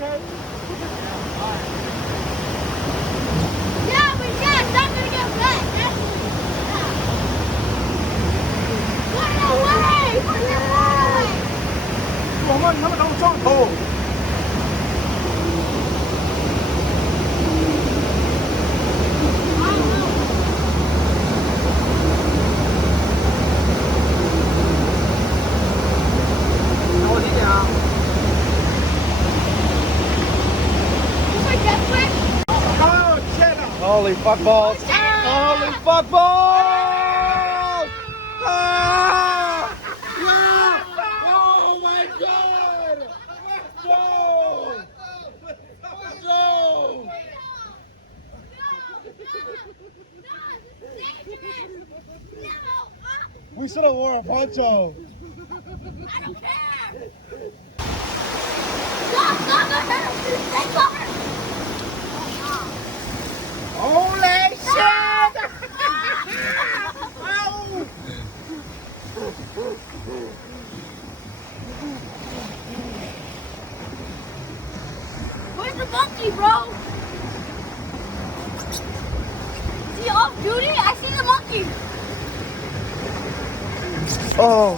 okay? Yeah, but yeah, it's not gonna get wet. That's put it away! Put it away! 我们他们当撞头。那我理解啊。 Oh shit! Holy fuck balls! Holy fuck balls! Ah! Yeah! Oh my god! No! No! We should have worn a poncho. I don't care! Stop! Stop! Stay covered! Holy shit! Ow! Where's the monkey, bro? Is he off duty? I see the monkey. Oh.